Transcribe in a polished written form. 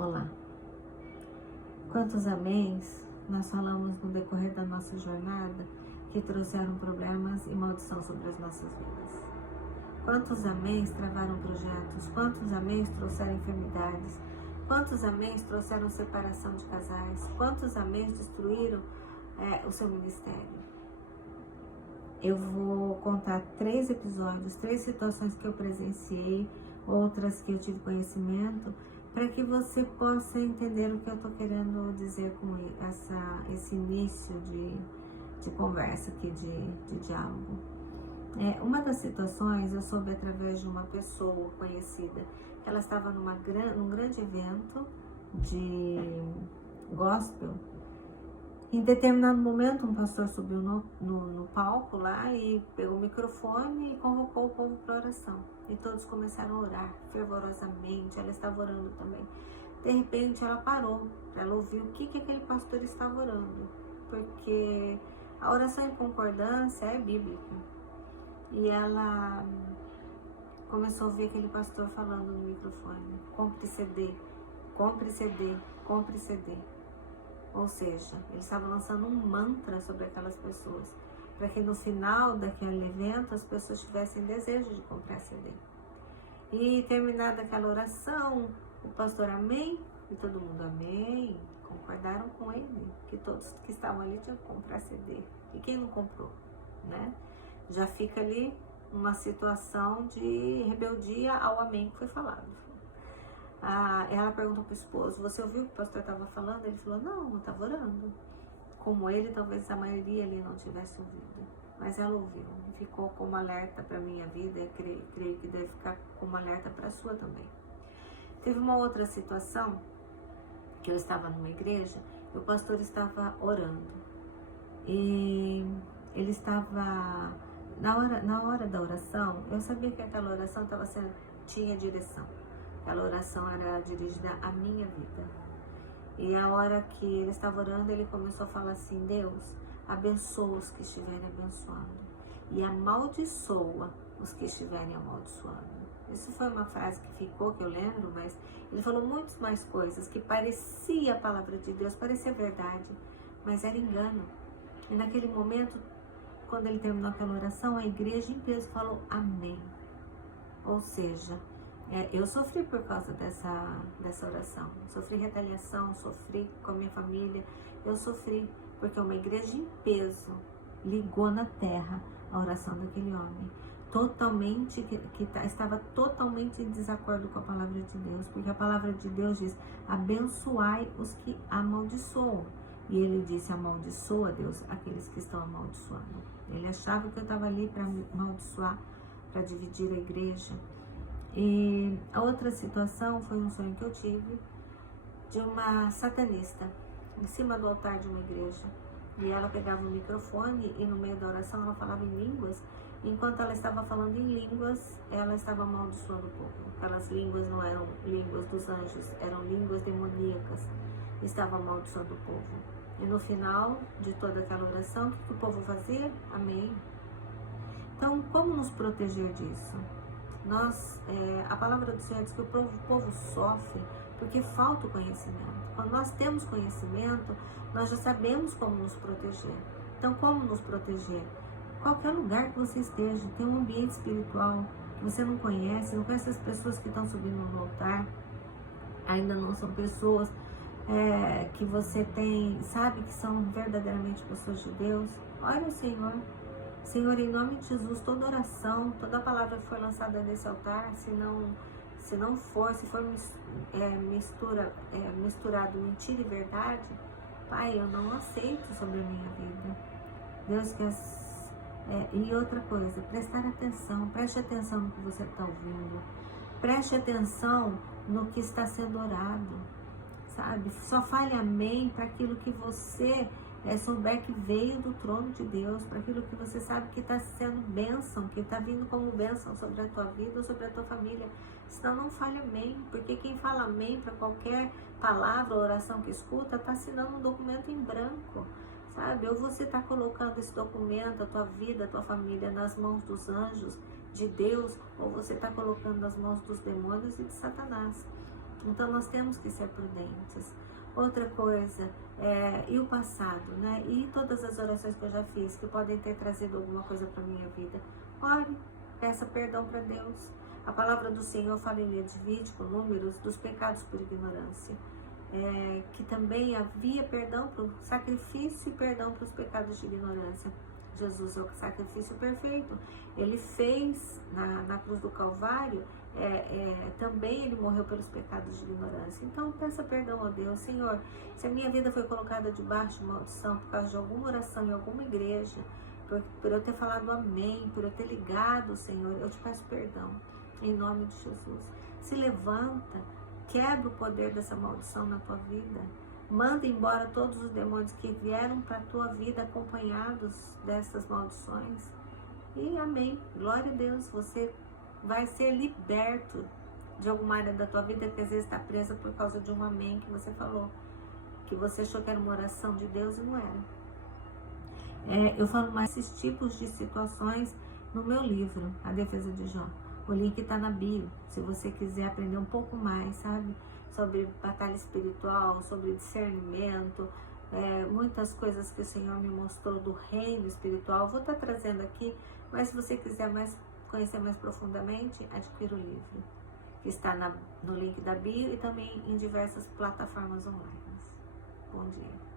Olá. Quantos améns nós falamos no decorrer da nossa jornada que trouxeram problemas e maldição sobre as nossas vidas? Quantos améns travaram projetos? Quantos améns trouxeram enfermidades? Quantos améns trouxeram separação de casais? Quantos améns destruíram o seu ministério? Eu vou contar 3 episódios, 3 situações que eu presenciei, outras que eu tive conhecimento, para que você possa entender o que eu estou querendo dizer com esse início de conversa aqui, de diálogo. Uma das situações eu soube através de uma pessoa conhecida. Ela estava num grande evento de gospel. Em determinado momento, um pastor subiu no palco lá e pegou o microfone e convocou o povo para oração. E todos começaram a orar fervorosamente, ela estava orando também. De repente, ela parou para ela ouvir o que aquele pastor estava orando, porque a oração em concordância é bíblica. E ela começou a ouvir aquele pastor falando no microfone: compre CD, compre CD, compre CD. Ou seja, ele estava lançando um mantra sobre aquelas pessoas, para que no final daquele evento as pessoas tivessem desejo de comprar CD. E terminada aquela oração, o pastor amém, e todo mundo amém, concordaram com ele, que todos que estavam ali tinham que comprar CD. E quem não comprou, né? Já fica ali uma situação de rebeldia ao amém que foi falado. Ela perguntou para o esposo: você ouviu o que o pastor estava falando? Ele falou: não, eu estava orando. Como ele, talvez a maioria ali não tivesse ouvido, mas ela ouviu e ficou como alerta para a minha vida, e creio que deve ficar como alerta para a sua também. Teve uma outra situação, que eu estava numa igreja e o pastor estava orando, e ele estava, na hora da oração, eu sabia que aquela oração tinha direção. Aquela oração era dirigida à minha vida. E a hora que ele estava orando, ele começou a falar assim: Deus, abençoa os que estiverem abençoando e amaldiçoa os que estiverem amaldiçoando. Isso foi uma frase que ficou, que eu lembro, mas ele falou muitas mais coisas que parecia a palavra de Deus, parecia verdade, mas era engano. E naquele momento, quando ele terminou aquela oração, a igreja em peso falou amém. Ou seja, eu sofri por causa dessa oração, sofri retaliação, sofri com a minha família, eu sofri porque uma igreja em peso ligou na terra a oração daquele homem, totalmente, estava totalmente em desacordo com a palavra de Deus, porque a palavra de Deus diz: abençoai os que amaldiçoam, e ele disse: amaldiçoa, Deus, aqueles que estão amaldiçoando. Ele achava que eu estava ali para amaldiçoar, para dividir a igreja. E a outra situação foi um sonho que eu tive de uma satanista em cima do altar de uma igreja, e ela pegava o microfone e no meio da oração ela falava em línguas. Enquanto ela estava falando em línguas, ela estava amaldiçoando o povo. Aquelas línguas não eram línguas dos anjos, eram línguas demoníacas. Estava amaldiçoando o povo. E no final de toda aquela oração, o que o povo fazia? Amém. Então, como nos proteger disso? A palavra do Senhor diz que o povo sofre porque falta o conhecimento. Quando nós temos conhecimento, nós já sabemos como nos proteger. Então, como nos proteger? Qualquer lugar que você esteja, tem um ambiente espiritual que você não conhece as pessoas que estão subindo no altar, ainda não são pessoas que você sabe que são verdadeiramente pessoas de Deus. Ore ao Senhor. Senhor, em nome de Jesus, toda oração, toda palavra que foi lançada nesse altar, se for misturado mentira e verdade, Pai, eu não aceito sobre a minha vida. Deus quer. E outra coisa, prestar atenção, preste atenção no que você está ouvindo, preste atenção no que está sendo orado, sabe? Só fale amém para aquilo que você souber que veio do trono de Deus, para aquilo que você sabe que está sendo bênção, que está vindo como bênção sobre a tua vida ou sobre a tua família. Senão não fale amém, porque quem fala amém para qualquer palavra ou oração que escuta, está assinando um documento em branco, sabe? Ou você está colocando esse documento, a tua vida, a tua família, nas mãos dos anjos de Deus, ou você está colocando nas mãos dos demônios e de Satanás. Então nós temos que ser prudentes. Outra coisa, e o passado, né? E todas as orações que eu já fiz, que podem ter trazido alguma coisa para a minha vida. Ore, peça perdão para Deus. A palavra do Senhor fala em Levítico, Números, dos pecados por ignorância. Que também havia perdão para o sacrifício e perdão para os pecados de ignorância. Jesus é o sacrifício perfeito. Ele fez na cruz do Calvário, também ele morreu pelos pecados de ignorância. Então peça perdão a Deus. Senhor, se a minha vida foi colocada debaixo de maldição por causa de alguma oração em alguma igreja, por eu ter falado amém, por eu ter ligado, Senhor, eu te peço perdão, em nome de Jesus. Se levanta, quebra o poder dessa maldição na tua vida. Manda embora todos os demônios que vieram para a tua vida acompanhados dessas maldições. E amém. Glória a Deus. Você vai ser liberto de alguma área da tua vida que às vezes está presa por causa de um amém que você falou. Que você achou que era uma oração de Deus e não era. Eu falo mais esses tipos de situações no meu livro, A Defesa de Jó. O link está na bio, se você quiser aprender um pouco mais, sabe? Sobre batalha espiritual, sobre discernimento, muitas coisas que o Senhor me mostrou do reino espiritual. Vou estar trazendo aqui, mas se você quiser conhecer mais profundamente, adquira o livro, que está no link da bio e também em diversas plataformas online. Bom dia.